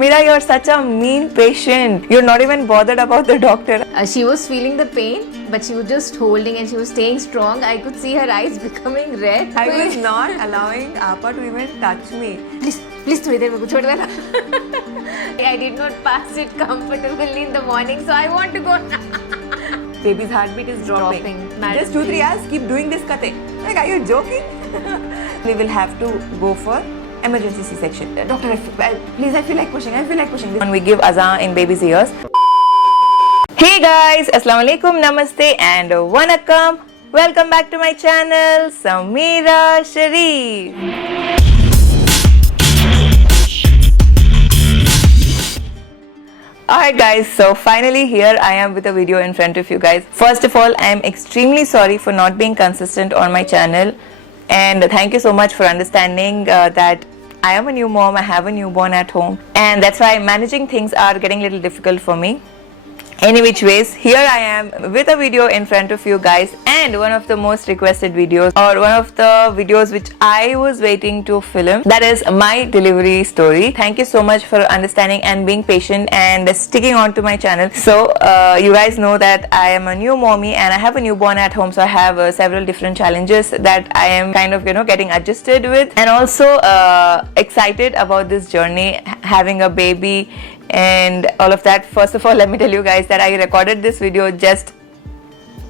Sameera, you're such a mean patient. You're not even bothered about the doctor. She was feeling the pain, but she was just holding and she was staying strong. I could see her eyes becoming red. I was not allowing Appa to even touch me. Please, थोड़ी देर मेरे को छोड़ देना. I did not pass it comfortably in the morning, so I want to go now. Baby's heartbeat is dropping. Just 2-3 hours, keep doing this kate. Like, are you joking? We will have to go for emergency C-section. Doctor, please, I feel like pushing. When we give azan in baby's ears. Hey guys, Assalamu alaikum, namaste and vanakkam. Welcome back to my channel, Sameera Sherief. Alright guys, so finally here I am with a video in front of you guys. First of all, I am extremely sorry for not being consistent on my channel, and thank you so much for understanding that I am a new mom, I have a newborn at home, and that's why managing things are getting a little difficult for me. Any which ways, here I am with a video in front of you guys, and one of the most requested videos, or one of the videos which I was waiting to film, that is my delivery story. Thank you so much for understanding and being patient and sticking on to my channel. So you guys know that I am a new mommy and I have a newborn at home, so I have several different challenges that I am kind of getting adjusted with, and also excited about this journey, having a baby and all of that. First of all, let me tell you guys that I recorded this video just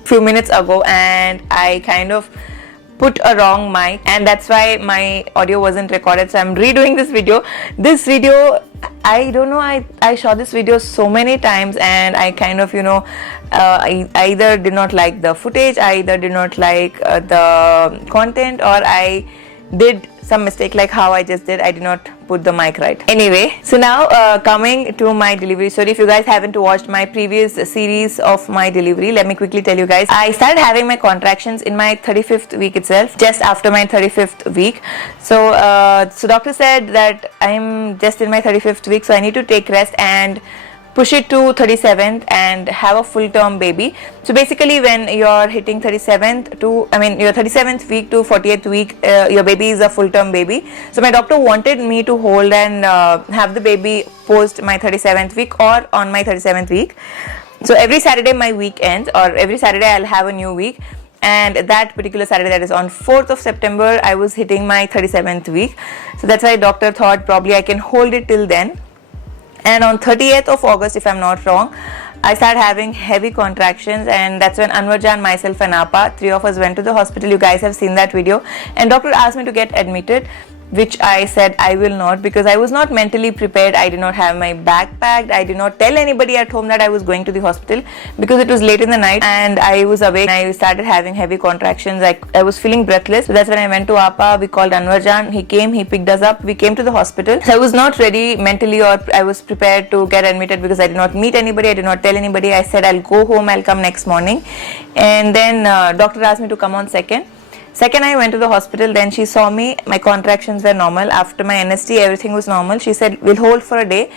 few minutes ago and I kind of put a wrong mic, and that's why my audio wasn't recorded, so I'm redoing this video. I don't know, I shot this video so many times and I kind of I either did not like the footage, I either did not like the content, or I did some mistake like how I just did. I did not put the mic right. Anyway, so now coming to my delivery story. If you guys haven't watched my previous series of my delivery, let me quickly tell you guys. I started having my contractions in my 35th week itself, just after my 35th week. So doctor said that I'm just in my 35th week, so I need to take rest and push it to 37th and have a full-term baby. So basically, when you're hitting your 37th week to 40th week, your baby is a full-term baby. So my doctor wanted me to hold and have the baby post my 37th week or on my 37th week. So every Saturday my week ends, or every Saturday I'll have a new week. And that particular Saturday, that is on 4th of September, I was hitting my 37th week. So that's why doctor thought probably I can hold it till then. And on 30th of August, if I'm not wrong, I started having heavy contractions, and that's when Anwarjan, myself and Appa, 3 of us went to the hospital. You guys have seen that video, and doctor asked me to get admitted, which I said I will not, because I was not mentally prepared. I did not have my bag packed. I did not tell anybody at home that I was going to the hospital, because it was late in the night and I was awake. I started having heavy contractions. I was feeling breathless. So that's when I went to Appa. We called Anwarjan. He came, he picked us up. We came to the hospital. So I was not ready mentally, or I was prepared to get admitted, because I did not meet anybody. I did not tell anybody. I said I'll go home. I'll come next morning. And then doctor asked me to come on second. I went to the hospital. Then she saw me. My contractions were normal. After my NST, everything was normal. She said, we'll hold for a day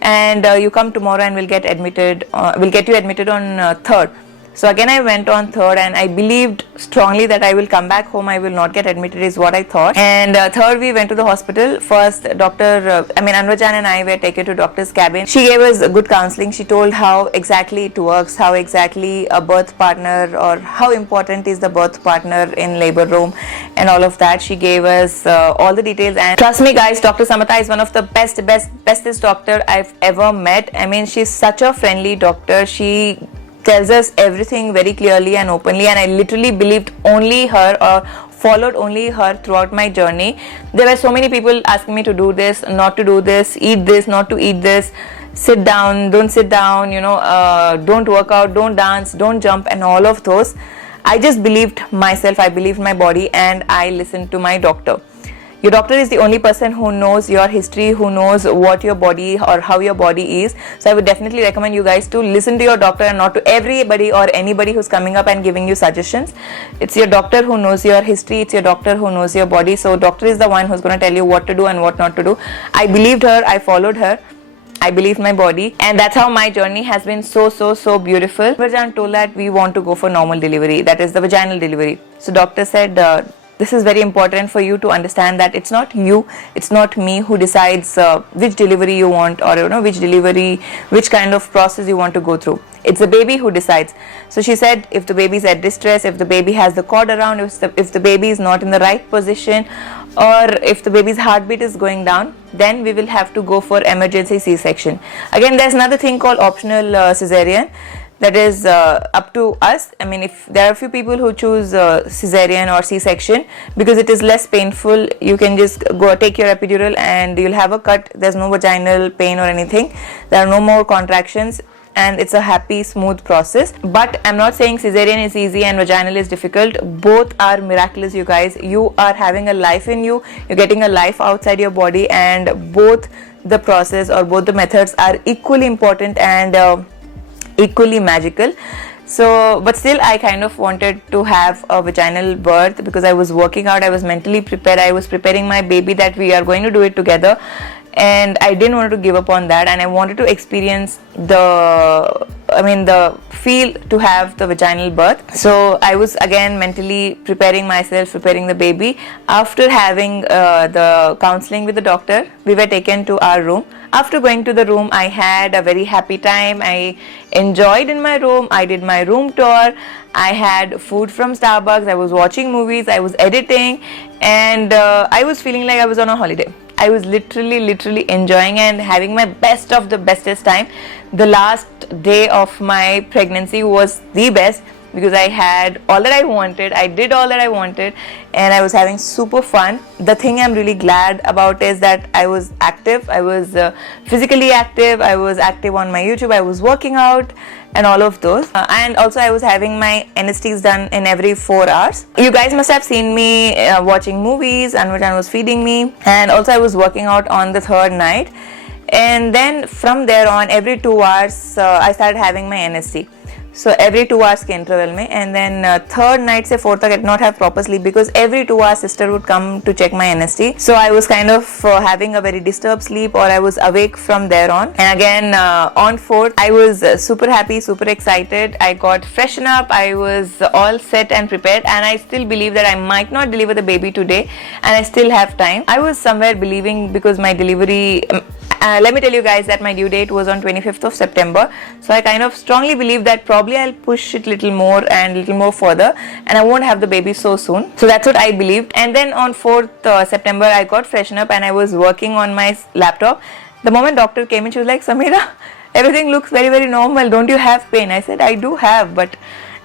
and you come tomorrow and we'll get admitted. We'll get you admitted on 3rd. So again I went on 3rd, and I believed strongly that I will come back home. I will not get admitted is what I thought. And 3rd we went to the hospital. First Anwarjan and I were taken to doctor's cabin. She gave us good counseling. She told how exactly it works, how exactly a birth partner, or how important is the birth partner in labor room and all of that. She gave us all the details, and trust me guys, Dr. Samata is one of the bestest doctor I've ever met. I mean, she's such a friendly doctor. She tells us everything very clearly and openly, and I literally believed only her, or followed only her throughout my journey. There were so many people asking me to do this, not to do this, eat this, not to eat this, sit down, don't sit down, don't work out, don't dance, don't jump, and all of those. I just believed myself, I believed my body, and I listened to my doctor. Your doctor is the only person who knows your history, who knows what your body or how your body is. So I would definitely recommend you guys to listen to your doctor, and not to everybody or anybody who's coming up and giving you suggestions. It's your doctor who knows your history. It's your doctor who knows your body. So doctor is the one who's going to tell you what to do and what not to do. I believed her. I followed her. I believed my body, and that's how my journey has been so beautiful. Anwarjan told that we want to go for normal delivery, that is the vaginal delivery. So doctor said this is very important for you to understand that it's not you, it's not me who decides which delivery you want, or which kind of process you want to go through. It's the baby who decides. So she said, if the baby is at distress, if the baby has the cord around, if the baby is not in the right position, or if the baby's heartbeat is going down, then we will have to go for emergency C-section. Again, there's another thing called optional cesarean. That is up to us. I mean, if there are a few people who choose cesarean or C-section because it is less painful, you can just go take your epidural and you'll have a cut. There's no vaginal pain or anything. There are no more contractions, and it's a happy, smooth process. But I'm not saying cesarean is easy and vaginal is difficult. Both are miraculous, you guys. You are having a life in you. You're getting a life outside your body, and both the process or both the methods are equally important and equally magical. So, but still I kind of wanted to have a vaginal birth because I was working out, I was mentally prepared, I was preparing my baby that we are going to do it together, and I didn't want to give up on that, and I wanted to experience the feel to have the vaginal birth. So I was again mentally preparing myself, preparing the baby. After having the counseling with the doctor, we were taken to our room. After going to the room, I had a very happy time. I enjoyed in my room. I did my room tour. I had food from Starbucks. I was watching movies. I was editing, and I was feeling like I was on a holiday. I was literally enjoying and having my best of the bestest time. The last day of my pregnancy was the best because I had all that I wanted, I did all that I wanted, and I was having super fun. The thing I'm really glad about is that I was active, I was physically active, I was active on my YouTube, I was working out and all of those, and also I was having my NSTs done in every 4 hours. You guys must have seen me watching movies, Anvajan was feeding me, and also I was working out on the 3rd night. And then from there on, every 2 hours I started having my NST. So every 2 hours के interval में, and then 3rd night से 4th तक I did not have proper sleep because every 2 hours sister would come to check my NST. So I was kind of having a very disturbed sleep, or I was awake from there on. And again on 4th I was super happy, super excited. I got freshened up, I was all set and prepared, and I still believe that I might not deliver the baby today and I still have time. I was somewhere believing because my delivery let me tell you guys that my due date was on 25th of September. So I kind of strongly believe that probably I'll push it little more and little more further, and I won't have the baby so soon. So that's what I believed. And then on 4th September I got freshened up and I was working on my laptop. The moment doctor came in, she was like, Sameera, everything looks very normal. Don't you have pain? I said, I do have, but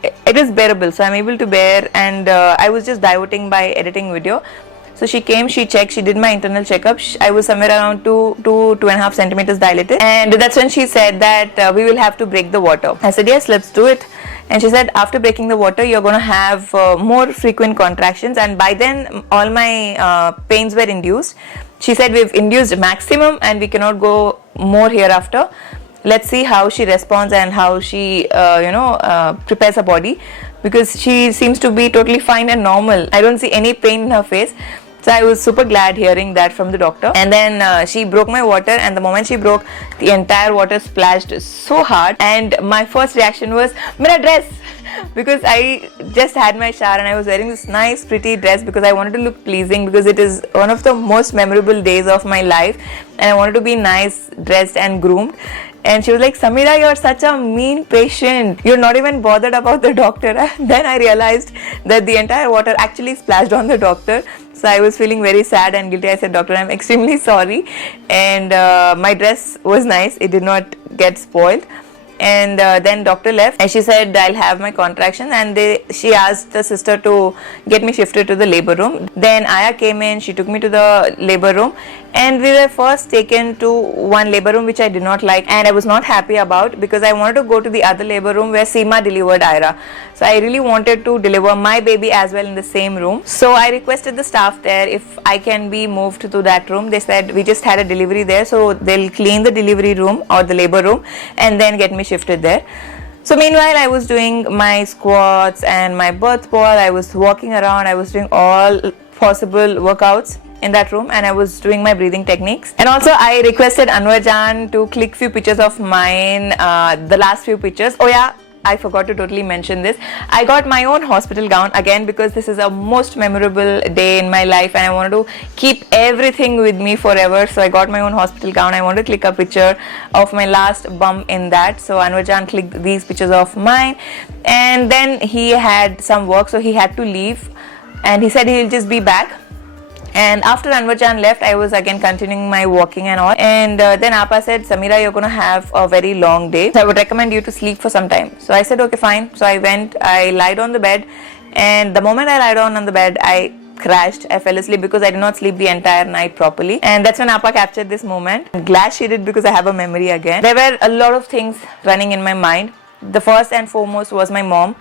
it is bearable. So I'm able to bear, and I was just diverting by editing video. So she came, she checked, she did my internal checkup. I was somewhere around 2.5 centimeters dilated, and that's when she said that we will have to break the water. I said, yes, let's do it. And she said, after breaking the water, you're going to have more frequent contractions, and by then all my pains were induced. She said, we've induced maximum and we cannot go more hereafter. Let's see how she responds and how she prepares her body, because she seems to be totally fine and normal. I don't see any pain in her face. So I was super glad hearing that from the doctor. And then she broke my water, and the moment she broke, the entire water splashed so hard, and my first reaction was, Mera dress! Because I just had my shower and I was wearing this nice pretty dress because I wanted to look pleasing, because it is one of the most memorable days of my life and I wanted to be nice dressed and groomed. And she was like, Sameera, you're such a mean patient. You're not even bothered about the doctor. Then I realized that the entire water actually splashed on the doctor. So I was feeling very sad and guilty. I said, doctor, I'm extremely sorry. And my dress was nice. It did not get spoiled. And then doctor left and she said, I'll have my contraction, and she asked the sister to get me shifted to the labor room. Then Aya came in, she took me to the labor room, and we were first taken to one labor room which I did not like and I was not happy about, because I wanted to go to the other labor room where Seema delivered Ira. So I really wanted to deliver my baby as well in the same room. So I requested the staff there if I can be moved to that room. They said we just had a delivery there, so they'll clean the delivery room or the labor room and then get me shifted there. So meanwhile, I was doing my squats and my birth ball. I was walking around. I was doing all possible workouts in that room, and I was doing my breathing techniques. And also I requested Anwarjan to click few pictures of mine, the last few pictures. Oh yeah, I forgot to totally mention this. I got my own hospital gown again because this is a most memorable day in my life and I wanted to keep everything with me forever. So I got my own hospital gown. I wanted to click a picture of my last bump in that. So Anwarjan clicked these pictures of mine, and then he had some work, so he had to leave, and he said he'll just be back. And after Anwarjan left, I was again continuing my walking and all. And then Appa said, Sameera, you're going to have a very long day, so I would recommend you to sleep for some time. So I said, okay, fine. So I went, I lied on the bed, and the moment I lied on the bed, I crashed. I fell asleep because I did not sleep the entire night properly. And that's when Appa captured this moment. I'm glad she did because I have a memory again. There were a lot of things running in my mind. The first and foremost was my mom,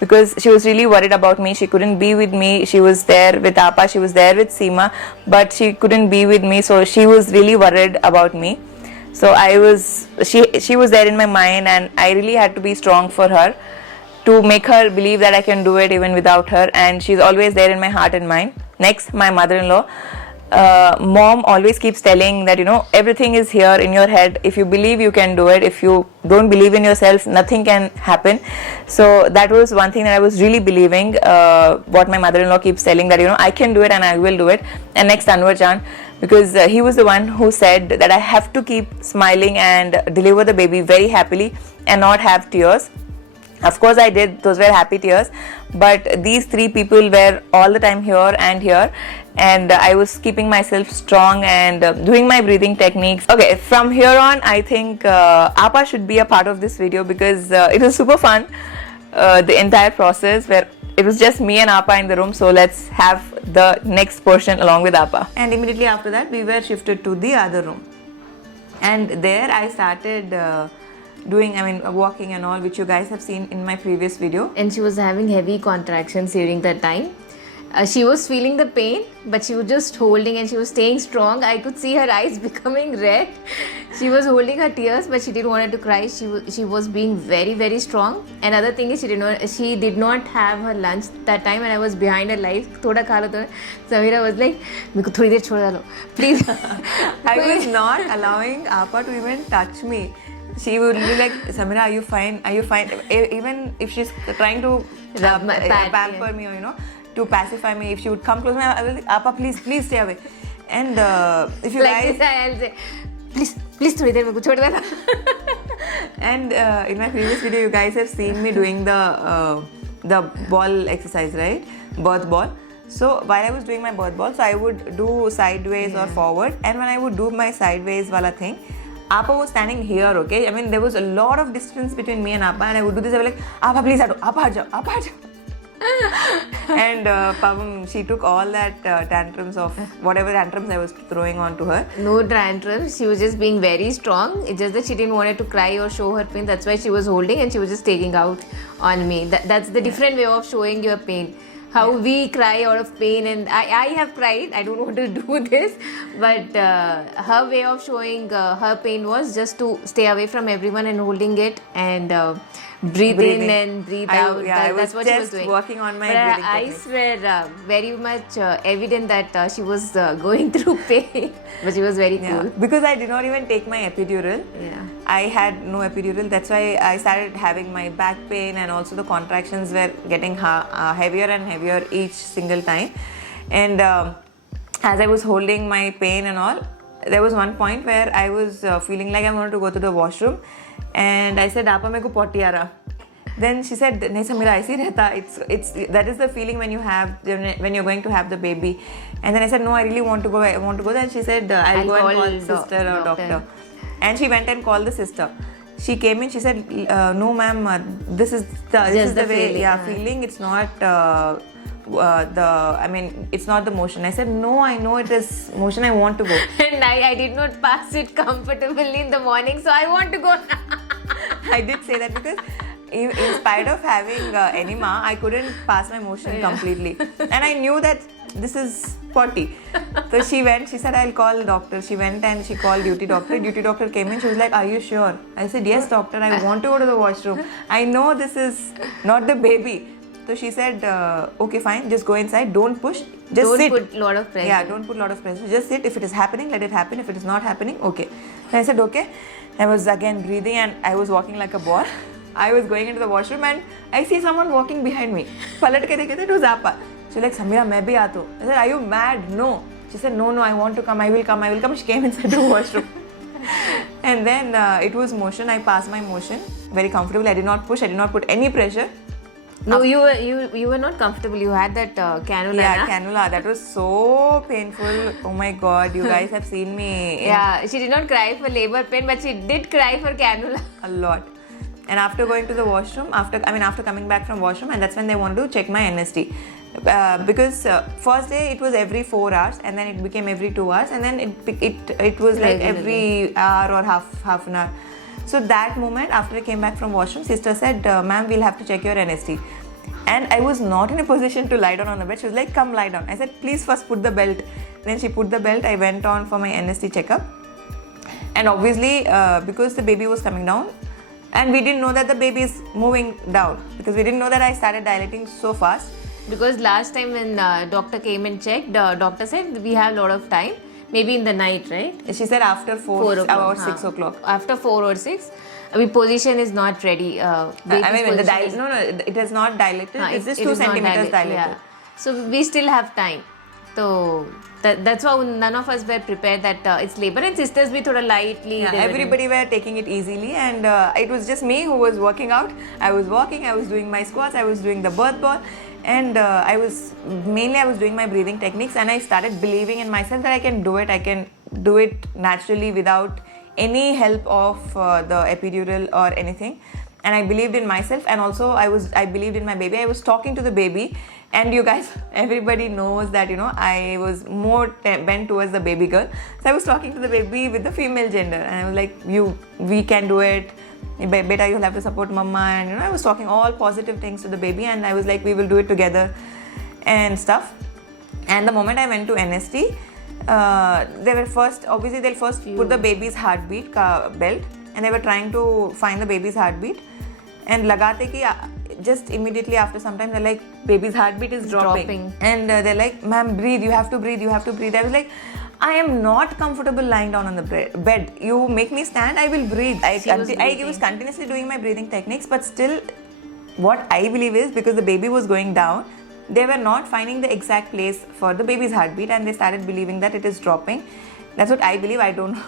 because she was really worried about me. She couldn't be with me. She was there with Appa, she was there with Seema, but she couldn't be with me, so she was really worried about me. So she was there in my mind, and I really had to be strong for her, to make her believe that I can do it even without her, and she's always there in my heart and mind. Next, my mother-in-law. Mom always keeps telling that, you know, everything is here in your head. If you believe, you can do it. If you don't believe in yourself, nothing can happen. So that was one thing that I was really believing, what my mother-in-law keeps telling, that, you know, I can do it and I will do it. And next, Anwarjan, because he was the one who said that I have to keep smiling and deliver the baby very happily and not have tears. Of course I did, those were happy tears, but these three people were all the time here and here, and I was keeping myself strong and doing my breathing techniques. Okay, from here on I think Appa should be a part of this video, because it was super fun, the entire process where it was just me and Appa in the room. So let's have the next portion along with Appa. And immediately after that we were shifted to the other room, and there I started walking and all, which you guys have seen in my previous video. And she was having heavy contractions during that time. She was feeling the pain, but she was just holding and she was staying strong. I could see her eyes becoming red. She was holding her tears, but she didn't want to cry. She was being very, very strong. Another thing is she did not have her lunch that time, and I was behind her life. Thoda kha lo to. Sameera was like, "Meko thodi der chhod dalo, please." I was not allowing Appa to even touch me. She would be like, Sameera, are you fine? Are you fine? Even if she's trying to pamper me, or, you know, to pacify me, if she would come close, I was like, Appa, please stay away. And if you like guys... this, I'll say, please thodi der meko chhod dalo. And in my previous video, you guys have seen me doing the ball exercise, right? Birth ball. So while I was doing my birth ball, so I would do sideways or forward, and when I would do my sideways wala thing, Appa was standing here, okay? I mean, there was a lot of distance between me and Appa, and I would do this. I was like, Appa, please, Appa, aa jao. And she took all that tantrums of whatever tantrums I was throwing onto her. No tantrums. She was just being very strong. It's just that she didn't want to cry or show her pain. That's why she was holding, and she was just taking out on me. That's the different way of showing your pain. How we cry out of pain, and I have cried. I don't want to do this, but her way of showing her pain was just to stay away from everyone and holding it and breathing in and breathe out. That's what she was doing. Working on my breathing techniques. Eyes were very much evident that she was going through pain, but she was very cool. Because I did not even take my epidural. Yeah. I had no epidural. That's why I started having my back pain, and also the contractions were getting heavier and heavier each single time. And as I was holding my pain and all, there was one point where I was feeling like I wanted to go to the washroom, and I said, Appa, meko potty aa raha. Then she said, nahi Sameera, aise hi rehta. It's that is the feeling when you're going to have the baby. And then I said, no, I really want to go. I want to go. Then she said, I'll go and call sister or doctor. And she went and called the sister. She came in. She said, no, ma'am, this is the way. Feeling. It's not it's not the motion. I said, no, I know it is motion. I want to go. And I did not pass it comfortably in the morning, so I want to go. I did say that because in spite of having enema, I couldn't pass my motion completely. And I knew that this is potty. So she went, she said, I'll call doctor. She went and she called duty doctor. Duty doctor came in. She was like, are you sure? I said, yes, doctor, I want to go to the washroom. I know this is not the baby. So she said, okay, fine, just go inside. Don't push. Just sit. Don't put a lot of pressure. Yeah, don't put a lot of pressure. Just sit. If it is happening, let it happen. If it is not happening, okay. And I said, okay. I was again breathing and I was walking like a ball. I was going into the washroom and I see someone walking behind me. Palat ke dekhe, it was Appa. She's like, Sameera, main bhi aato. I said, are you mad? No. She said, no, I want to come. I will come. She came inside the washroom. And then it was motion. I passed my motion very comfortable. I did not push. I did not put any pressure. No, you were not comfortable. You had that cannula. Yeah, na? cannula. That was so painful. Oh my God, you guys have seen me Yeah, she did not cry for labor pain, but she did cry for cannula. a lot. And after going to the washroom, after coming back from washroom, and that's when they want to check my NST. Because first day it was every 4 hours, and then it became every 2 hours, and then it was like every hour or half an hour. So that moment, after I came back from washroom, sister said, ma'am, we'll have to check your NST. And I was not in a position to lie down on the bed. She was like, come lie down. I said, please first put the belt. Then she put the belt. I went on for my NST checkup. And obviously, because the baby was coming down, and we didn't know that the baby is moving down, because we didn't know that I started dilating so fast. Because last time when doctor came and checked, doctor said we have a lot of time. Maybe in the night, right? She said after 4 o'clock, or 6 o'clock. After 4 or 6, position is not ready. It is not dilated. It's just 2 centimeters dilated. Yeah. So we still have time. So that's why none of us were prepared that it's labor, and sisters we thoda lightly. Yeah, everybody were taking it easily, and it was just me who was working out. I was walking, I was doing my squats, I was doing the birth ball, and I was doing my breathing techniques, and I started believing in myself that I can do it. I can do it naturally without any help of the epidural or anything. And I believed in myself, and also I believed in my baby. I was talking to the baby, and you guys, everybody knows that I was more bent towards the baby girl. So I was talking to the baby with the female gender, and I was like, we can do it. Beta, you'll have to support mama. And I was talking all positive things to the baby, and I was like, we will do it together and stuff. And the moment I went to NST, they'll first put the baby's heartbeat belt, and they were trying to find the baby's heartbeat, and lagate ki just immediately after some time they're like, baby's heartbeat is dropping. And they're like, ma'am, breathe, you have to breathe. I was like, I am not comfortable lying down on the bed. You make me stand, I will breathe. I was continuously doing my breathing techniques, but still, what I believe is, because the baby was going down, they were not finding the exact place for the baby's heartbeat, and they started believing that it is dropping. That's what I believe. I don't know.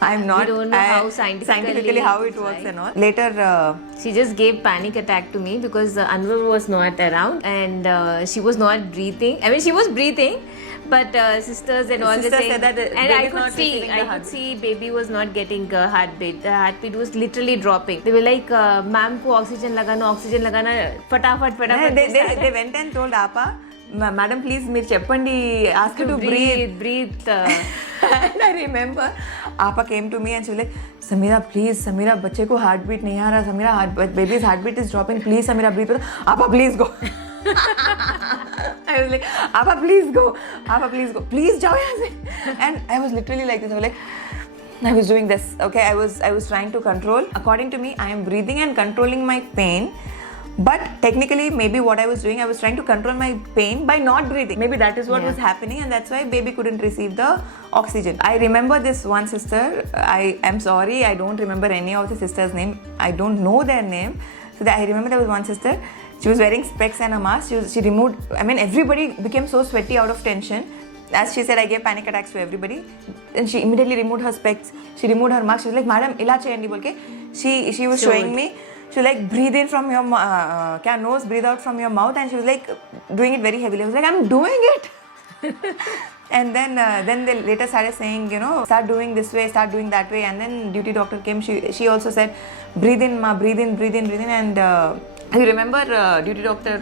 I'm not. We don't know how scientifically how it works, right? And all. Later, she just gave panic attack to me because Anwar was not around, and she was not breathing. She was breathing, but sisters and all the things. Said that and I could see baby was not getting heartbeat. The heartbeat was literally dropping. They were like, ma'am ko oxygen lagana, fatafat. They went and told Appa, madam, please, meer cheppandi, ask her to breathe. And I remember Appa came to me and she was like, Sameera, please, Sameera, bachche ko heartbeat nahi aa raha. Sameera, baby's heartbeat is dropping. Please, Sameera, breathe. Appa, please go. I was like, Appa, please go. Please, jao yahan se. And I was literally like this. I was doing this. Okay, I was trying to control. According to me, I am breathing and controlling my pain. But technically, maybe what I was doing, I was trying to control my pain by not breathing. Maybe that is what was happening, and that's why baby couldn't receive the oxygen. I remember this one sister. I am sorry, I don't remember any of the sisters' name. I don't know their name. So I remember there was one sister. She was wearing specs and a mask. She removed. Everybody became so sweaty out of tension. As she said, I gave panic attacks to everybody. And she immediately removed her specs. She removed her mask. She was like, madam, ila chayandi bolke. She was showing me. She was like, breathe in from your nose, breathe out from your mouth. And she was like, doing it very heavily. I was like, I'm doing it. And then they later started saying, start doing this way, start doing that way. And then duty doctor came. She also said, breathe in, ma, breathe in. And I remember duty doctor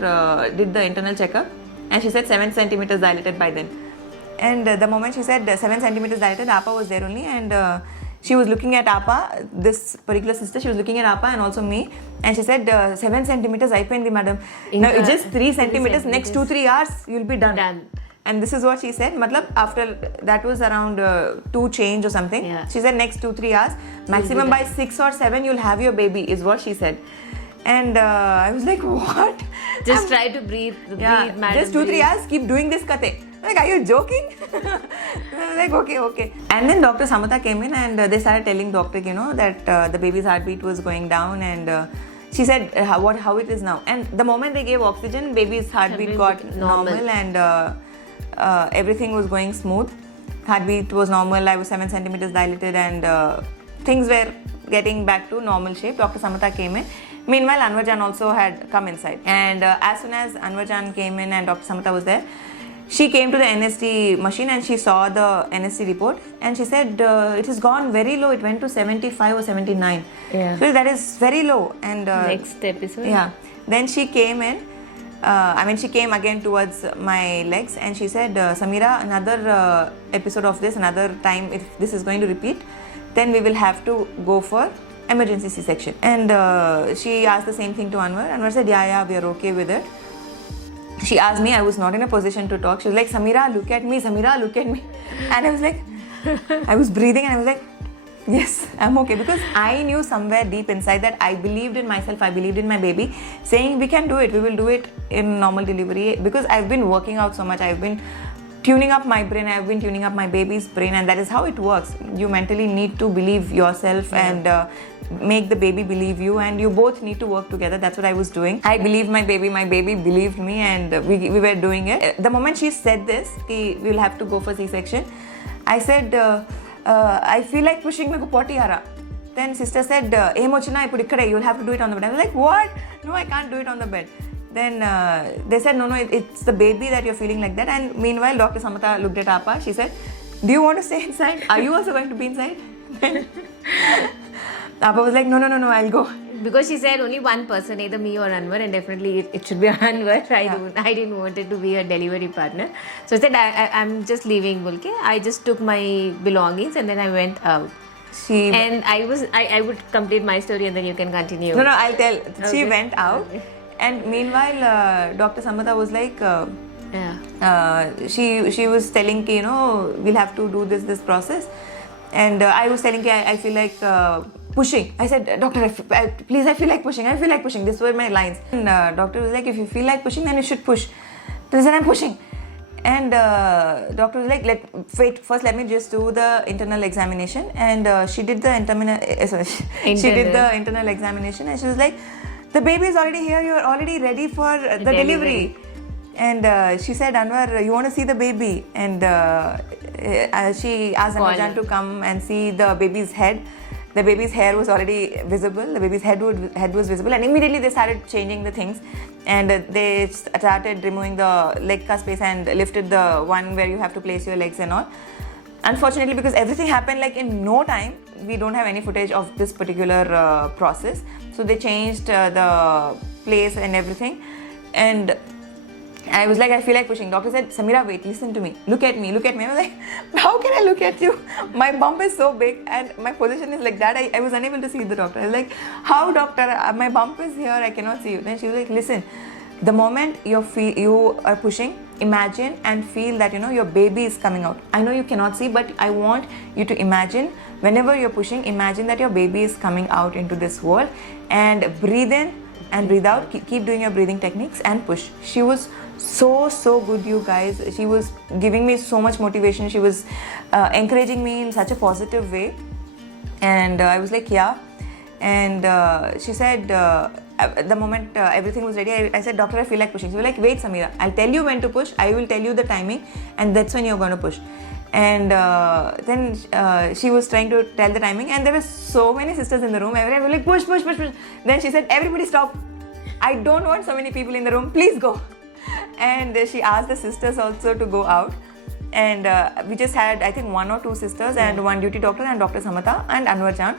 did the internal checkup. And she said 7 centimeters dilated by then. And the moment she said 7 centimeters dilated, Appa was there only. And she was looking at Appa, this particular sister, she was looking at Appa and also me. And she said, 7 centimeters, aipendi, madam. Now, it's just 3 centimeters. Next 2-3 hours, you'll be done. And this is what she said. After that was around 2 change or something. Yeah. She said, next 2-3 hours, maximum by 6 or 7, you'll have your baby, is what she said. And I was like, what? Just try to breathe, madam. Just 2-3 hours, keep doing this kate. Like, are you joking? I was like, okay. And then Dr. Samata came in and they started telling doctor, that the baby's heartbeat was going down and she said how it is now. And the moment they gave oxygen, baby's heartbeat got normal, and everything was going smooth. Heartbeat was normal. I was 7 centimeters dilated, and things were getting back to normal shape. Dr. Samatha came in. Meanwhile, Anwar Jan also had come inside. And as soon as Anwar Jan came in and Dr. Samatha was there, she came to the NST machine and she saw the NST report, and she said it has gone very low. It went to 75 or 79. Yeah. So that is very low. And next episode. yeah. Then she came in. She came again towards my legs, and she said, Sameera, another episode of this, another time, if this is going to repeat, then we will have to go for emergency C-section. And she asked the same thing to Anwar. Anwar said, yeah, we are okay with it. She asked me, I was not in a position to talk. She was like, Sameera, look at me, Sameera, look at me. And I was like, I was breathing, and I was like, yes, I'm okay. Because I knew somewhere deep inside that I believed in myself, I believed in my baby, saying we can do it, we will do it in normal delivery. Because I've been working out so much, I've been tuning up my brain, I've been tuning up my baby's brain, and that is how it works. You mentally need to believe yourself and make the baby believe you, and you both need to work together. That's what I was doing. I believed my baby believed me, and we were doing it. The moment she said this, we will have to go for C-section, I said, I feel like pushing me ko potty aa raha. Then sister said, Emochina, you will have to do it on the bed. I was like, what? No, I can't do it on the bed. Then they said, no, it's the baby that you're feeling like that. And meanwhile, Dr. Samatha looked at Appa. She said, do you want to stay inside? Are you also going to be inside? Then Appa was like, no, I'll go. Because she said only one person, either me or Anwar, and definitely it should be Anwar. I didn't want it to be a delivery partner. So I said, I'm just leaving, Bulke. I just took my belongings and then I went out. And I would complete my story and then you can continue. No, I'll tell. Okay. She went out. Okay. And meanwhile, Dr. Samatha was like, she was telling, we'll have to do this process. And I was telling, I feel like pushing. I said, doctor, please, I feel like pushing. I feel like pushing. These were my lines. And doctor was like, if you feel like pushing, then you should push. Then I said, I'm pushing. And doctor was like, wait, first let me just do the internal examination. And she did the internal examination, and she was like, the baby is already here, you are already ready for the delivery. And she said, Anwar, you want to see the baby? And she asked Anwar Jan to come and see the baby's head. The baby's hair was already visible, the baby's head was visible, and immediately they started changing the things. And they started removing the leg ka space and lifted the one where you have to place your legs and all. Unfortunately, because everything happened like in no time, we don't have any footage of this particular process. So they changed the place and everything. And I was like, I feel like pushing. Doctor said, Sameera, wait, listen to me. Look at me. I was like, how can I look at you? My bump is so big and my position is like that. I was unable to see the doctor. I was like, how, doctor? My bump is here. I cannot see you. Then she was like, listen, the moment you are pushing, imagine and feel that, your baby is coming out. I know you cannot see, but I want you to imagine, whenever you're pushing, imagine that your baby is coming out into this world, and breathe in and breathe out. Keep doing your breathing techniques and push. She was so good, you guys. She was giving me so much motivation. She was encouraging me in such a positive way. And I was like, yeah. And she said, the moment everything was ready, I said, doctor, I feel like pushing. She was like, wait, Sameera, I'll tell you when to push. I will tell you the timing, and that's when you're going to push. And then she was trying to tell the timing, and there were so many sisters in the room. Everyone was like, push. Then she said, everybody stop. I don't want so many people in the room. Please go. And she asked the sisters also to go out. And we just had, I think, 1 or 2 sisters and one duty doctor and Dr. Samatha and Anwar Jan.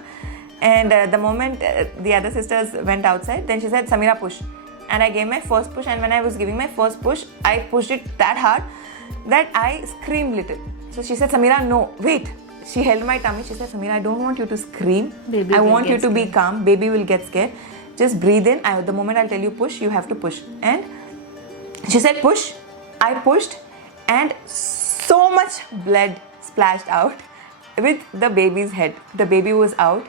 And the moment the other sisters went outside, then she said, Sameera, push. And I gave my first push, and when I was giving my first push, I pushed it that hard that I screamed little. So she said, Sameera, no, wait. She held my tummy. She said, Sameera, I don't want you to scream. I want you to be calm. Baby will get scared. Just breathe in. The moment I'll tell you push, you have to push. And she said, push. I pushed, and so much blood splashed out with the baby's head. The baby was out.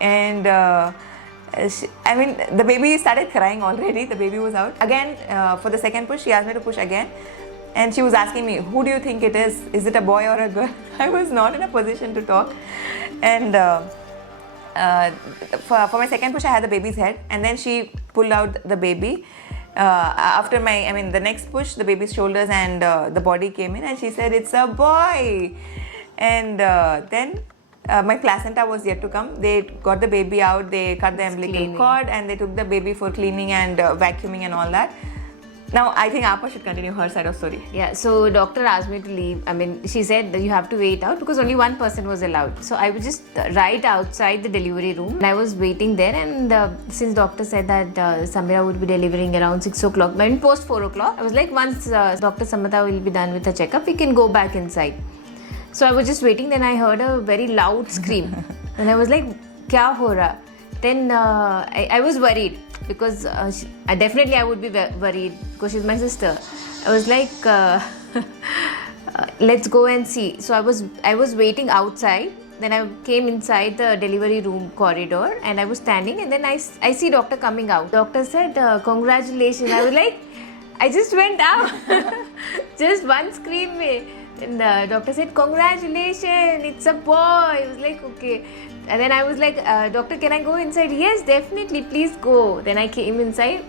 And the baby started crying already. The baby was out. Again, for the second push, she asked me to push again. And she was asking me, who do you think it is? Is it a boy or a girl? I was not in a position to talk. And for my second push, I had the baby's head, and then she pulled out the baby. After the next push, the baby's shoulders and the body came in, and she said, "It's a boy." And then my placenta was yet to come. They got the baby out, they cut the umbilical cord, and they took the baby for cleaning and vacuuming and all that. Now, I think Appa should continue her side of story. Yeah, so doctor asked me to leave. She said that you have to wait out because only one person was allowed. So I was just right outside the delivery room. And I was waiting there, and since doctor said that Sameera would be delivering around 6 o'clock, post 4 o'clock, I was like, once Dr. Samatha will be done with the checkup, we can go back inside. So I was just waiting, then I heard a very loud scream. And I was like, kya ho raha? Then I was worried because I would be worried because she's my sister. I was like, let's go and see. So I was waiting outside. Then I came inside the delivery room corridor, and I was standing, and then I see doctor coming out. Doctor said, congratulations. I was like, I just went out. Just one scream. And the doctor said, congratulations, it's a boy. I was like, okay. And then I was like, doctor, can I go inside? Yes, definitely, please go. Then I came inside.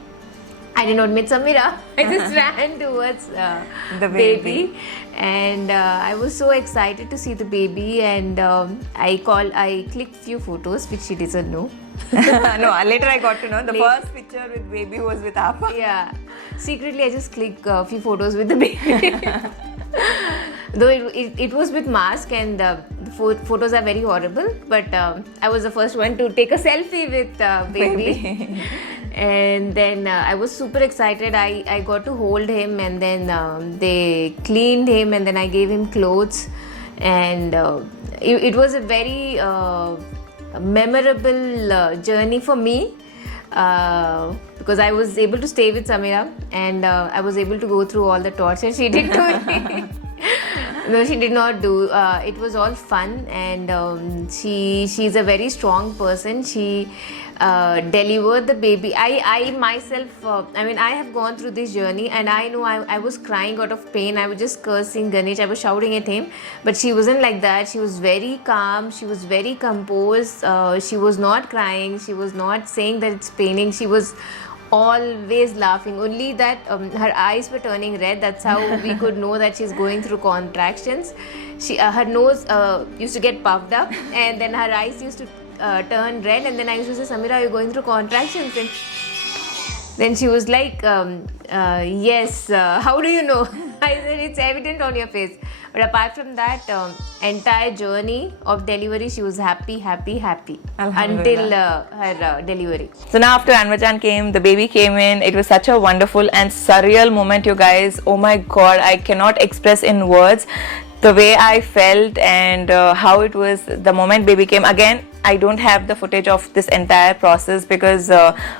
I did not meet Sameera. I just ran towards the baby. And I was so excited to see the baby. And I clicked few photos, which she doesn't know. No, later I got to know. The first picture with baby was with Appa. Yeah. Secretly, I just clicked a few photos with the baby. Though it was with mask, and the photos are very horrible, but I was the first one to take a selfie with baby. And then I was super excited. I got to hold him, and then they cleaned him, and then I gave him clothes, and it was a very memorable journey for me. Because I was able to stay with Sameera, and I was able to go through all the torture she did to me. No, she did not do. It was all fun, and she's a very strong person. She delivered the baby. I myself, I have gone through this journey, and I know I was crying out of pain. I was just cursing Ganesh. I was shouting at him, but she wasn't like that. She was very calm. She was very composed. She was not crying. She was not saying that it's paining. She was always laughing, only that her eyes were turning red. That's how we could know that she's going through contractions. Her nose used to get puffed up, and then her eyes used to turn red, and then I used to say, Sameera, are you going through contractions? And then she was like, yes, how do you know? I said, it's evident on your face. But apart from that, entire journey of delivery, she was happy until her delivery. So now after Anvajan came, the baby came in. It was such a wonderful and surreal moment, you guys. Oh my God, I cannot express in words the way I felt and how it was the moment baby came. Again, I don't have the footage of this entire process because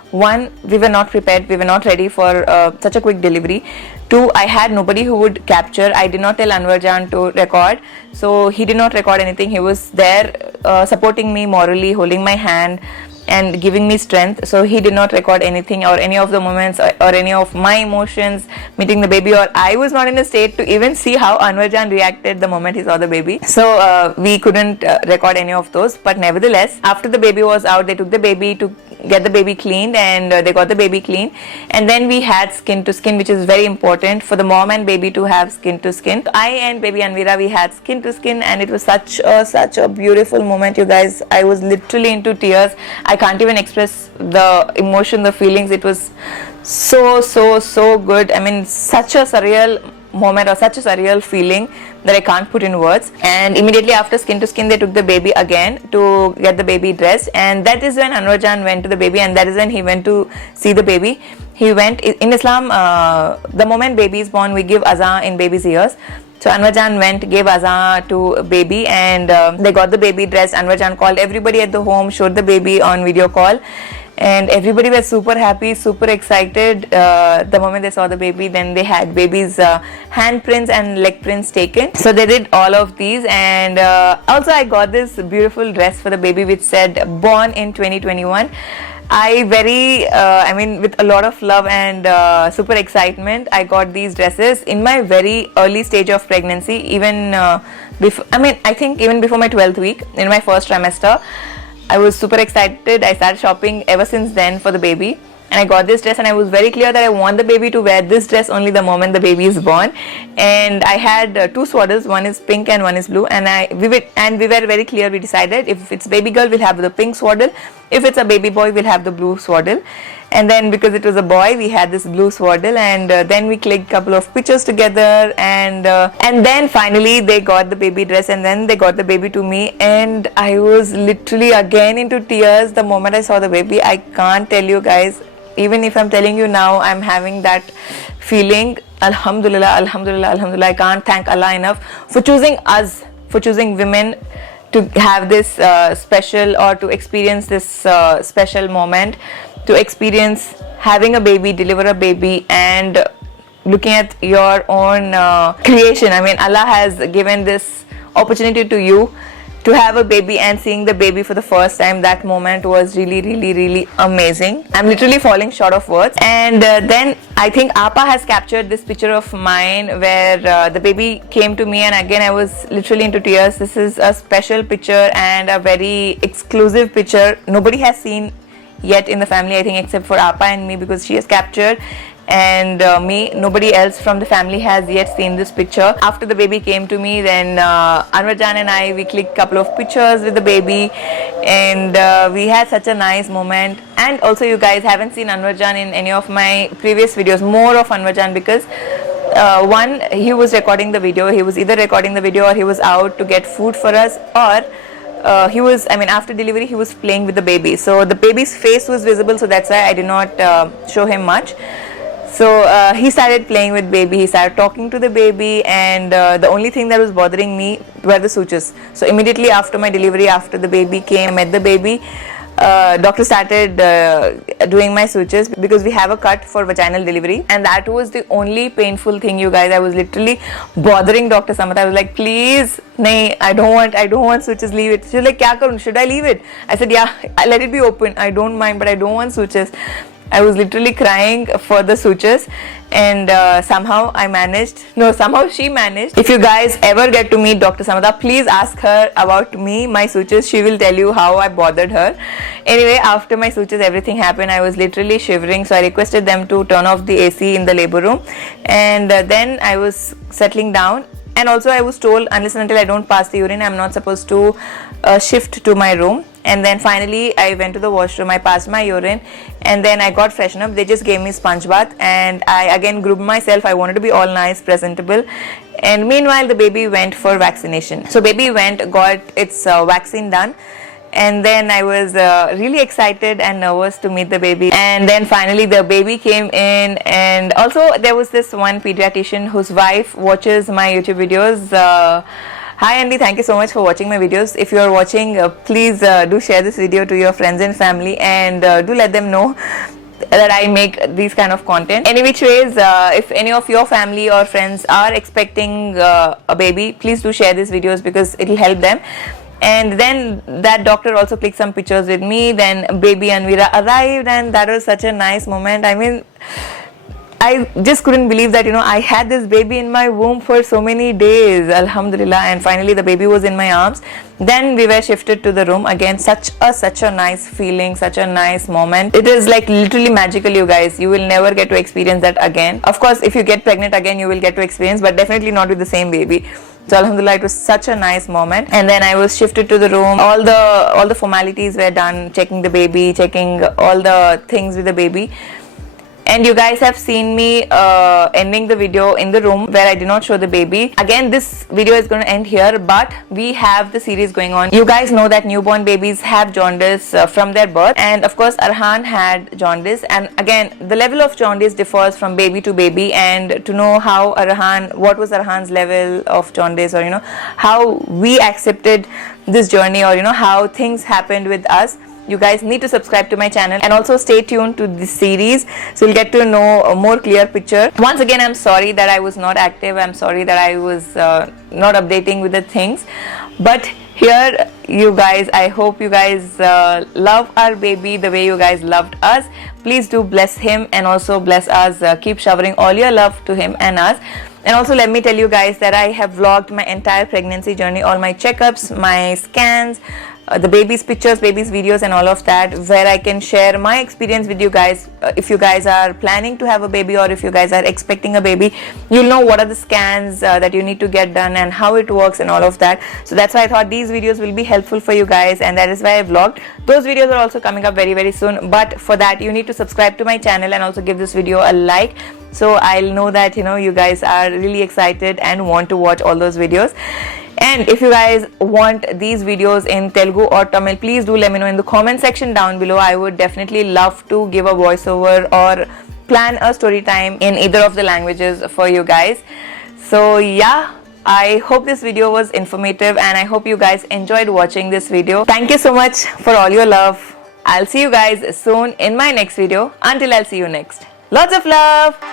one, we were not prepared, we were not ready for such a quick delivery. Two, I had nobody who would capture. I did not tell Anvarjan to record, so he did not record anything. He was there supporting me morally, holding my hand and giving me strength. So he did not record anything or any of the moments or any of my emotions meeting the baby, or I was not in a state to even see how Anvarjan reacted the moment he saw the baby. So we couldn't record any of those. But nevertheless, after the baby was out, they took the baby to get the baby cleaned, and they got the baby clean, and then we had skin to skin, which is very important for the mom and baby to have skin to skin. I and baby Anvira, we had skin to skin, and it was such a beautiful moment, you guys. I was literally into tears. I can't even express the emotion, the feelings. It was so good. I mean, such a surreal moment or such a surreal feeling that I can't put in words. And immediately after skin to skin, they took the baby again to get the baby dressed, and that is when Anvarjan went to the baby, and that is when he went to see the baby. He went in Islam, the moment baby is born, we give azan in baby's ears. So Anvarjan went, gave azan to baby, and they got the baby dressed. Anvarjan called everybody at the home, showed the baby on video call, and everybody was super happy, super excited the moment they saw the baby. Then they had baby's handprints and leg prints taken. So they did all of these, and also I got this beautiful dress for the baby which said born in 2021. With a lot of love and super excitement, I got these dresses in my very early stage of pregnancy, even before, I think even before my 12th week, in my first trimester. I was super excited. I started shopping ever since then for the baby. And I got this dress, and I was very clear that I want the baby to wear this dress only the moment the baby is born. And I had two swaddles, one is pink and one is blue, and we were very clear. We decided if it's baby girl, we'll have the pink swaddle. If it's a baby boy, we'll have the blue swaddle. And then because it was a boy, we had this blue swaddle, and then we clicked a couple of pictures together, and then finally they got the baby dress, and then they got the baby to me, and I was literally again into tears the moment I saw the baby. I can't tell you guys. Even if I'm telling you now, I'm having that feeling. Alhamdulillah, Alhamdulillah, Alhamdulillah. I can't thank Allah enough for choosing us, for choosing women to have this special, or to experience this special moment, to experience having a baby, deliver a baby, and looking at your own creation. I mean, Allah has given this opportunity to you to have a baby, and seeing the baby for the first time, that moment was really, really, really amazing. I'm literally falling short of words. And then I think Appa has captured this picture of mine where the baby came to me, and again I was literally into tears. This is a special picture and a very exclusive picture. Nobody has seen yet in the family, I think, except for Appa and me, because she has captured, and me. Nobody else from the family has yet seen this picture. After the baby came to me, then Anwarjan and I, we clicked a couple of pictures with the baby, and we had such a nice moment. And also, you guys haven't seen Anwarjan in any of my previous videos. More of Anwarjan, because one, he was recording the video. He was either recording the video or he was out to get food for us, or he was, I mean, after delivery he was playing with the baby, so the baby's face was visible, so that's why I did not show him much. So he started playing with baby, he started talking to the baby, and the only thing that was bothering me were the sutures. So immediately after my delivery, after the baby came, I met the baby, doctor started doing my sutures, because we have a cut for vaginal delivery, and that was the only painful thing, you guys. I was literally bothering Dr. Samatha. I was like, please, nahi, I don't want sutures, leave it. She was like, kya karun, should I leave it? I said, yeah, let it be open, I don't mind, but I don't want sutures. I was literally crying for the sutures, and somehow she managed. If you guys ever get to meet Dr. Samatha, please ask her about me, my sutures. She will tell you how I bothered her. Anyway, after my sutures, everything happened. I was literally shivering, so I requested them to turn off the AC in the labor room, and then I was settling down. And also I was told, unless and until I don't pass the urine, I'm not supposed to shift to my room. And then finally I went to the washroom, I passed my urine, and then I got freshened up. They just gave me sponge bath, and I again groomed myself. I wanted to be all nice, presentable. And meanwhile the baby went for vaccination. So baby got its vaccine done, and then I was really excited and nervous to meet the baby. And then finally the baby came in, and also there was this one pediatrician whose wife watches my YouTube videos. Hi Andy, thank you so much for watching my videos. If you are watching, please do share this video to your friends and family, and do let them know that I make these kind of content. Any which ways, if any of your family or friends are expecting a baby, please do share these videos, because it will help them. And then that doctor also clicked some pictures with me. Then baby Anvira arrived, and that was such a nice moment. I mean, I just couldn't believe that, I had this baby in my womb for so many days, Alhamdulillah, and finally the baby was in my arms. Then we were shifted to the room. Again, such a nice feeling, such a nice moment. It is like literally magical, you guys. You will never get to experience that again. Of course, if you get pregnant again, you will get to experience, but definitely not with the same baby. So Alhamdulillah, it was such a nice moment. And then I was shifted to the room. All the formalities were done, checking the baby, checking all the things with the baby. And you guys have seen me ending the video in the room where I did not show the baby. Again, this video is going to end here, but we have the series going on. You guys know that newborn babies have jaundice from their birth, and of course Arhan had jaundice. And again, the level of jaundice differs from baby to baby, and to know what was Arhan's level of jaundice, or how we accepted this journey, or how things happened with us, you guys need to subscribe to my channel, and also stay tuned to this series, so you'll get to know a more clear picture. Once again, I'm sorry that I was not active. I'm sorry that I was not updating with the things, but here, you guys, I hope you guys love our baby the way you guys loved us. Please do bless him, and also bless us. Keep showering all your love to him and us. And also, let me tell you guys that I have vlogged my entire pregnancy journey, all my checkups, my scans, the baby's pictures, baby's videos and all of that, where I can share my experience with you guys. If you guys are planning to have a baby or if you guys are expecting a baby, you'll know what are the scans that you need to get done and how it works and all of that. So that's why I thought these videos will be helpful for you guys, and that is why I vlogged. Those videos are also coming up very soon, but for that you need to subscribe to my channel and also give this video a like, so I'll know that you guys are really excited and want to watch all those videos. And if you guys want these videos in Telugu or Tamil, please do let me know in the comment section down below. I would definitely love to give a voiceover or plan a story time in either of the languages for you guys. So yeah, I hope this video was informative and I hope you guys enjoyed watching this video. Thank you so much for all your love. I'll see you guys soon in my next video. Until I'll see you next. Lots of love.